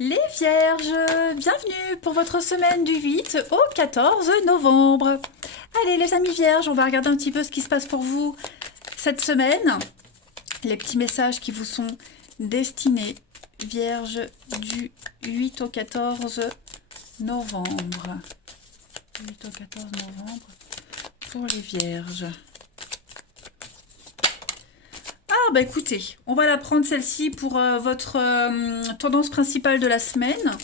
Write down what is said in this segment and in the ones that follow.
Les Vierges, bienvenue pour votre semaine du 8 au 14 novembre. Allez les amis Vierges, on va regarder un petit peu ce qui se passe pour vous cette semaine. Les petits messages qui vous sont destinés, Vierges, du 8 au 14 novembre. 8 au 14 novembre pour les Vierges. Ah bah écoutez, on va la prendre celle-ci pour votre tendance principale de la semaine.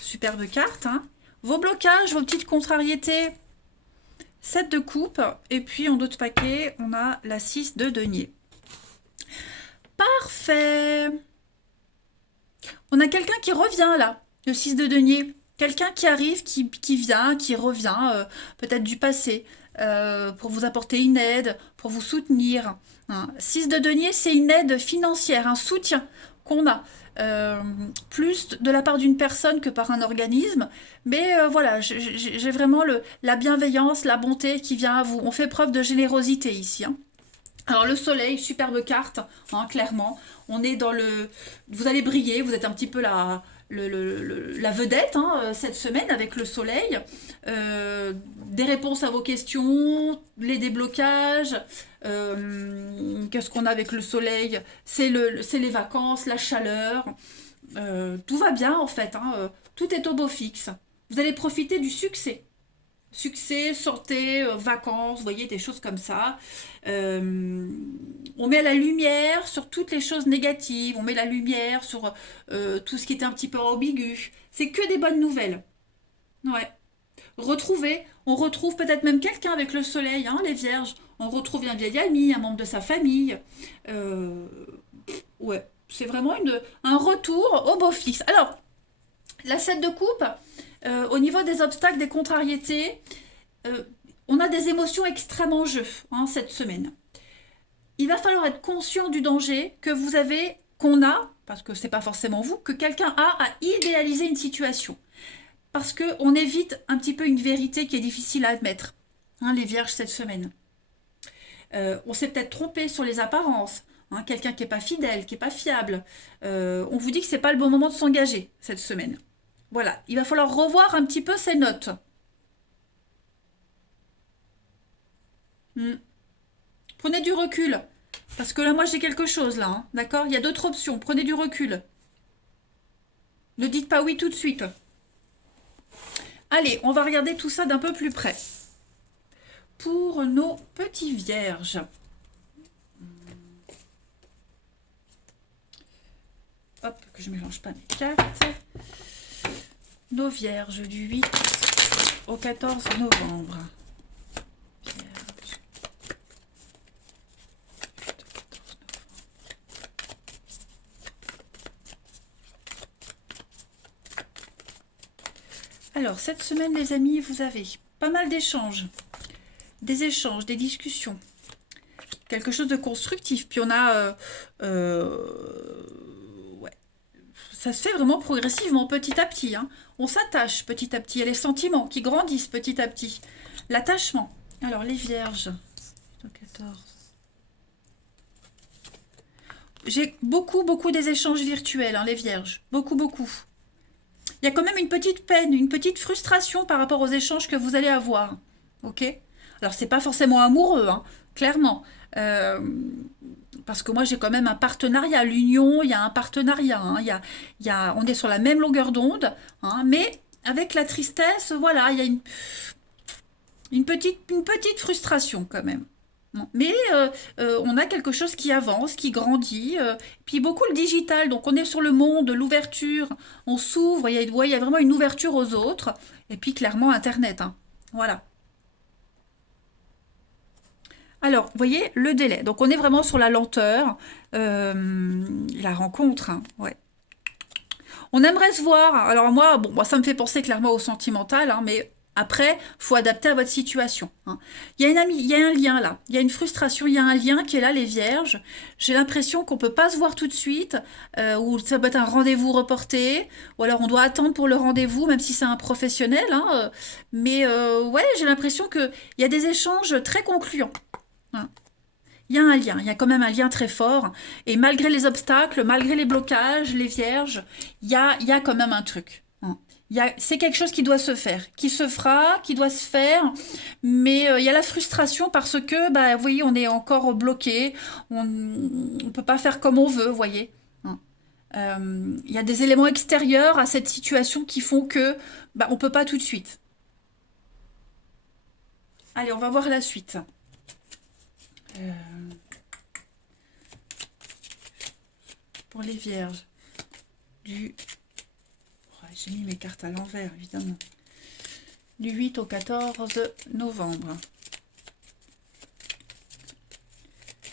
Superbe carte, hein. Vos blocages, vos petites contrariétés. 7 de coupe. Et puis en d'autres paquets, on a la 6 de denier. Parfait. On a quelqu'un qui revient là, le 6 de denier. Quelqu'un qui arrive, qui vient, qui revient, peut-être du passé, pour vous apporter une aide, pour vous soutenir. Hein. 6 de denier, c'est une aide financière, un soutien qu'on a. Plus de la part d'une personne que par un organisme. Mais voilà, j'ai vraiment la bienveillance, la bonté qui vient à vous. On fait preuve de générosité ici. Hein. Alors le soleil, superbe carte, hein, clairement. On est dans le... Vous allez briller, vous êtes un petit peu la vedette hein, cette semaine avec le soleil. Des réponses à vos questions, les déblocages. Qu'est-ce qu'on a avec le soleil? C'est les vacances, la chaleur. Tout va bien en fait. Hein, tout est au beau fixe. Vous allez profiter du succès. Succès, santé, vacances, vous voyez, des choses comme ça. On met la lumière sur toutes les choses négatives, on met la lumière sur tout ce qui était un petit peu ambigu. C'est que des bonnes nouvelles. Ouais. On retrouve peut-être même quelqu'un avec le soleil, hein, les vierges. On retrouve un vieil ami, un membre de sa famille. Ouais, c'est vraiment un retour au beau fixe. Alors, la 7 de coupe, au niveau des obstacles, des contrariétés, on a des émotions extrêmement en jeu hein, cette semaine. Il va falloir être conscient du danger que vous avez, qu'on a, parce que c'est pas forcément vous, que quelqu'un a à idéaliser une situation. Parce qu'on évite un petit peu une vérité qui est difficile à admettre, hein, les vierges cette semaine. On s'est peut-être trompé sur les apparences, hein, quelqu'un qui n'est pas fidèle, qui n'est pas fiable. On vous dit que c'est pas le bon moment de s'engager cette semaine. Voilà, il va falloir revoir un petit peu ces notes. Prenez du recul. Parce que là, moi, j'ai quelque chose, là. Hein, d'accord? Il y a d'autres options. Prenez du recul. Ne dites pas oui tout de suite. Allez, on va regarder tout ça d'un peu plus près. Pour nos petits vierges. Hop, que je ne mélange pas mes cartes. Nos vierges du 8 au 14 novembre. Alors, cette semaine, les amis, vous avez pas mal d'échanges. Des échanges, des discussions. Quelque chose de constructif. Puis on a... ouais. Ça se fait vraiment progressivement, petit à petit. Hein. On s'attache petit à petit. Il y a les sentiments qui grandissent petit à petit. L'attachement. Alors, les vierges. 14. J'ai beaucoup des échanges virtuels, hein, les vierges. Beaucoup. Il y a quand même une petite peine, une petite frustration par rapport aux échanges que vous allez avoir. Ok? Alors, c'est pas forcément amoureux, hein, clairement. Parce que moi, j'ai quand même un partenariat. L'union, il y a un partenariat. Hein, on est sur la même longueur d'onde. Hein, mais avec la tristesse, voilà, il y a une petite frustration quand même. Mais on a quelque chose qui avance, qui grandit. Puis beaucoup le digital, donc on est sur le monde, l'ouverture, on s'ouvre, il y a vraiment une ouverture aux autres. Et puis clairement Internet. Hein. Voilà. Alors, vous voyez, le délai. Donc on est vraiment sur la lenteur, la rencontre. Hein. Ouais. On aimerait se voir. Alors moi, bon, ça me fait penser clairement au sentimental, hein, mais après, faut adapter à votre situation. Hein. Il y a il y a un lien là. Il y a une frustration, il y a un lien qui est là, les vierges. J'ai l'impression qu'on peut pas se voir tout de suite, ou ça peut être un rendez-vous reporté, ou alors on doit attendre pour le rendez-vous, même si c'est un professionnel. Hein, mais ouais, j'ai l'impression qu'il y a des échanges très concluants. Hein. Il y a un lien, il y a quand même un lien très fort. Et malgré les obstacles, malgré les blocages, les vierges, il y a quand même un truc. Hein. C'est quelque chose qui doit se faire, qui se fera, qui doit se faire. Mais il y a la frustration parce que, bah, vous voyez, on est encore bloqué. On ne peut pas faire comme on veut, vous voyez. Hein. Il y a des éléments extérieurs à cette situation qui font que bah, on ne peut pas tout de suite. Allez, on va voir la suite. Euh, pour les vierges, du... Oh, j'ai mis mes cartes à l'envers, évidemment. Du 8 au 14 novembre.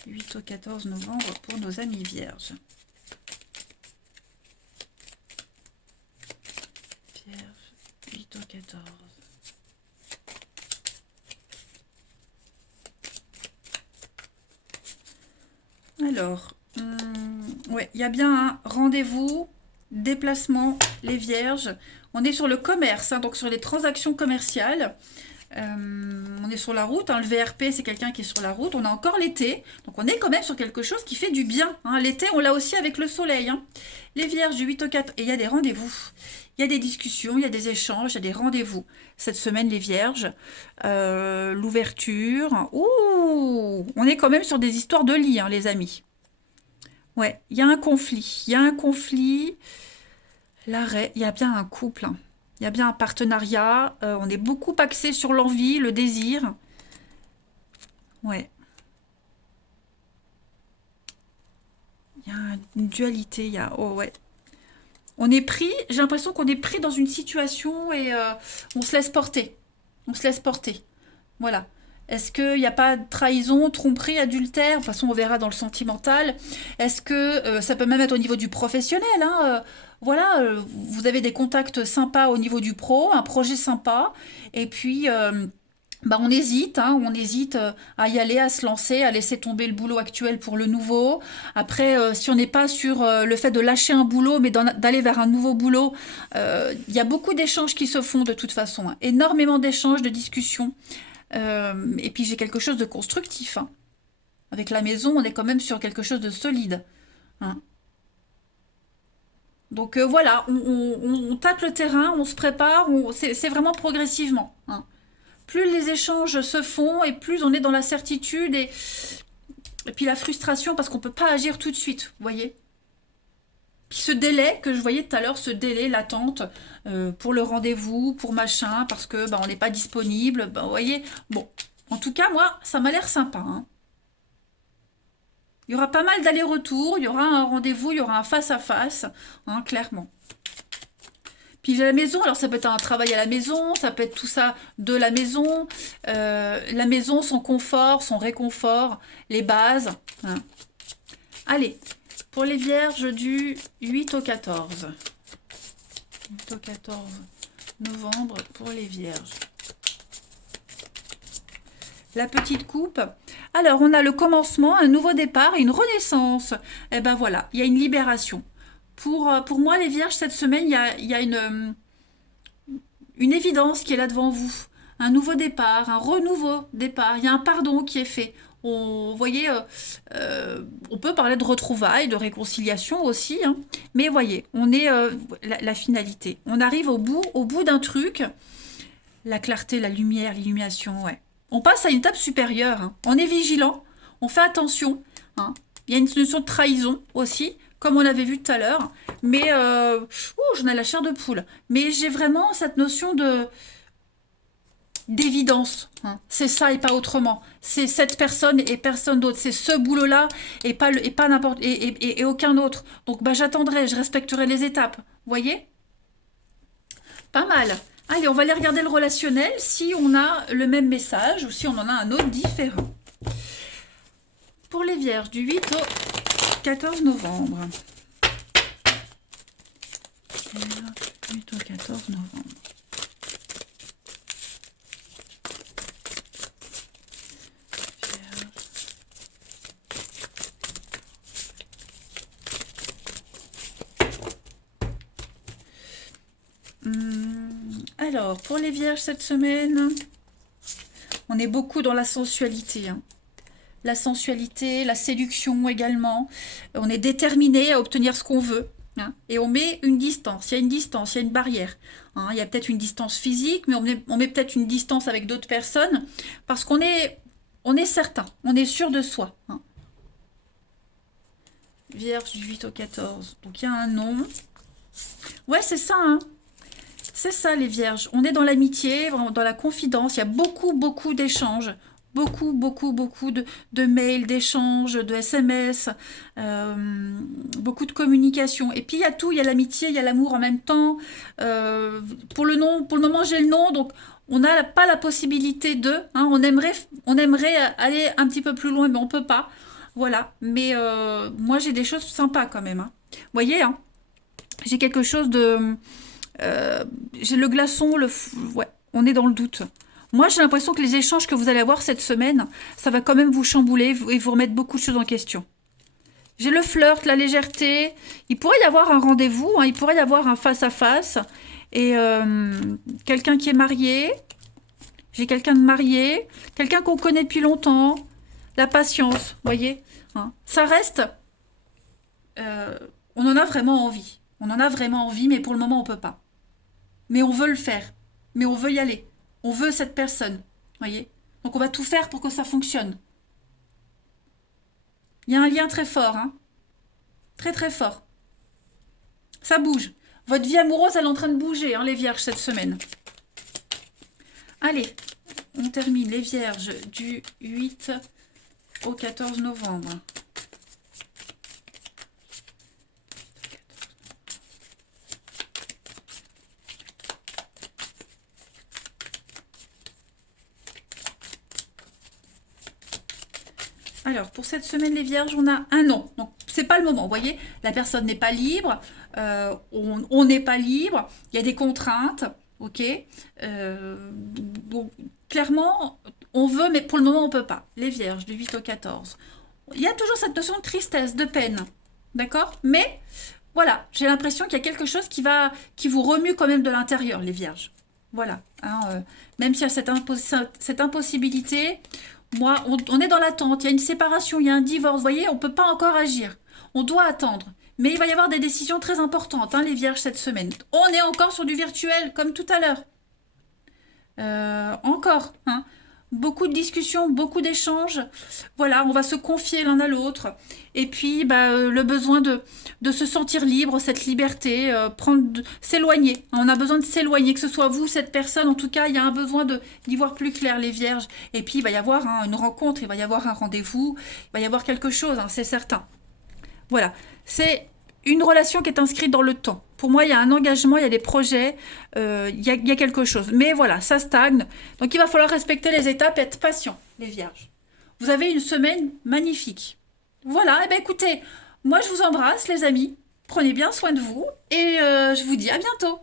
Du 8 au 14 novembre pour nos amis vierges. Vierge, 8 au 14. Alors, ouais, il y a bien un rendez-vous, déplacement, les vierges. On est sur le commerce, hein, donc sur les transactions commerciales. On est sur la route, hein, le VRP c'est quelqu'un qui est sur la route. On a encore l'été, donc on est quand même sur quelque chose qui fait du bien. Hein. L'été, on l'a aussi avec le soleil. Hein. Les vierges du 8 au 4, et il y a des rendez-vous. Il y a des discussions, il y a des échanges, il y a des rendez-vous. Cette semaine, les vierges, l'ouverture. Ouh, on est quand même sur des histoires de lit, hein, les amis. Ouais, il y a un conflit. Il y a un conflit. L'arrêt, il y a bien un couple. Hein. Il y a bien un partenariat. On est beaucoup axé sur l'envie, le désir. Ouais. Il y a une dualité. Il y a... Oh ouais. On est pris, j'ai l'impression qu'on est pris dans une situation et on se laisse porter. On se laisse porter. Voilà. Est-ce qu'il n'y a pas de trahison, tromperie, adultère? De toute façon, on verra dans le sentimental. Est-ce que ça peut même être au niveau du professionnel, hein, voilà, vous avez des contacts sympas au niveau du pro, un projet sympa, et puis bah, on hésite, hein, on hésite à y aller, à se lancer, à laisser tomber le boulot actuel pour le nouveau. Après, si on n'est pas sur le fait de lâcher un boulot, mais d'aller vers un nouveau boulot, il y a beaucoup d'échanges qui se font de toute façon, hein. Énormément d'échanges, de discussions. Et puis j'ai quelque chose de constructif. Hein. Avec la maison, on est quand même sur quelque chose de solide. Hein. Donc voilà, on tape le terrain, on se prépare, c'est vraiment progressivement. Hein. Plus les échanges se font et plus on est dans la certitude et puis la frustration parce qu'on ne peut pas agir tout de suite, vous voyez. Puis ce délai que je voyais tout à l'heure, ce délai, l'attente pour le rendez-vous, pour machin, parce que bah, on n'est pas disponible, bah, vous voyez. Bon, en tout cas, moi, ça m'a l'air sympa. Hein. Il y aura pas mal d'allers-retours, il y aura un rendez-vous, il y aura un face-à-face, hein, clairement. Puis la maison, alors ça peut être un travail à la maison, ça peut être tout ça de la maison, son confort, son réconfort, les bases. Hein. Allez, pour les vierges du 8 au 14. 8 au 14 novembre pour les vierges. La petite coupe. Alors, on a le commencement, un nouveau départ et une renaissance. Et ben voilà, il y a une libération. Pour moi, les vierges, cette semaine, il y a une évidence qui est là devant vous. Un nouveau départ, un renouveau départ. Il y a un pardon qui est fait. Vous voyez, on peut parler de retrouvailles, de réconciliation aussi. Hein. Mais voyez, on est la finalité. On arrive au bout d'un truc. La clarté, la lumière, l'illumination, ouais. On passe à une étape supérieure. Hein. On est vigilant, on fait attention. Hein. Il y a une notion de trahison aussi, comme on avait vu tout à l'heure. Mais, j'en ai la chair de poule. Mais j'ai vraiment cette notion d'évidence. Hein. C'est ça et pas autrement. C'est cette personne et personne d'autre. C'est ce boulot-là et pas n'importe et aucun autre. Donc bah, j'attendrai, je respecterai les étapes. Vous voyez? Pas mal. Allez, on va aller regarder le relationnel, si on a le même message ou si on en a un autre différent. Pour les vierges, du 8 au 14 novembre. 8 au 14 novembre. Alors, pour les vierges cette semaine, on est beaucoup dans la sensualité. Hein. la sensualité, la séduction également. On est déterminé à obtenir ce qu'on veut. Hein, et on met une distance, il y a une distance, il y a une barrière. Hein, il y a peut-être une distance physique, mais on met peut-être une distance avec d'autres personnes parce on est certain, on est sûr de soi. Hein. Vierge du 8 au 14. Donc il y a un nom. Ouais, c'est ça, hein. C'est ça, les vierges. On est dans l'amitié, dans la confidence. Il y a beaucoup, beaucoup d'échanges. Beaucoup, beaucoup, beaucoup de mails, d'échanges, de SMS, euh, beaucoup de communication. Et puis il y a tout, il y a l'amitié, il y a l'amour en même temps. Pour le nom, pour le moment, j'ai le nom, donc on n'a pas la possibilité de. Hein, on aimerait aller un petit peu plus loin, mais on peut pas. Voilà. Mais moi, j'ai des choses sympas quand même. Hein. Vous voyez, hein, j'ai quelque chose de j'ai le glaçon, ouais, on est dans le doute. Moi, j'ai l'impression que les échanges que vous allez avoir cette semaine, ça va quand même vous chambouler et vous remettre beaucoup de choses en question. J'ai le flirt, la légèreté. Il pourrait y avoir un rendez-vous, hein, il pourrait y avoir un face-à-face. Et quelqu'un qui est marié. J'ai quelqu'un de marié. Quelqu'un qu'on connaît depuis longtemps. La patience, vous voyez. Hein. Ça reste... on en a vraiment envie. On en a vraiment envie, mais pour le moment, on peut pas. Mais on veut le faire. Mais on veut y aller. On veut cette personne. Voyez. Donc on va tout faire pour que ça fonctionne. Il y a un lien très fort. Hein. Très très fort. Ça bouge. Votre vie amoureuse, elle est en train de bouger, hein, les vierges, cette semaine. Allez, on termine les vierges du 8 au 14 novembre. Alors, pour cette semaine, les vierges, on a un non. Donc, c'est pas le moment. Vous voyez, la personne n'est pas libre. On n'est pas libre. Il y a des contraintes. Ok. Donc, clairement, on veut, mais pour le moment, on peut pas. Les vierges, du 8 au 14. Il y a toujours cette notion de tristesse, de peine. D'accord. Mais, voilà, j'ai l'impression qu'il y a quelque chose qui vous remue quand même de l'intérieur, les vierges. Voilà. Hein, même s'il y a cette impossibilité. Moi, on est dans l'attente, il y a une séparation, il y a un divorce, vous voyez, on ne peut pas encore agir. On doit attendre. Mais il va y avoir des décisions très importantes, hein, les vierges, cette semaine. On est encore sur du virtuel, comme tout à l'heure. Encore, hein. Beaucoup de discussions, beaucoup d'échanges. Voilà, on va se confier l'un à l'autre. Et puis, le besoin de se sentir libre, cette liberté, s'éloigner. On a besoin de s'éloigner, que ce soit vous, cette personne. En tout cas, il y a un besoin d'y voir plus clair, les vierges. Et puis, il va y avoir une rencontre, il va y avoir un rendez-vous, il va y avoir quelque chose, hein, c'est certain. Voilà, c'est une relation qui est inscrite dans le temps. Pour moi, il y a un engagement, il y a des projets, il y a quelque chose. Mais voilà, ça stagne. Donc, il va falloir respecter les étapes et être patient, les vierges. Vous avez une semaine magnifique. Voilà, et bien écoutez, moi je vous embrasse, les amis. Prenez bien soin de vous et je vous dis à bientôt.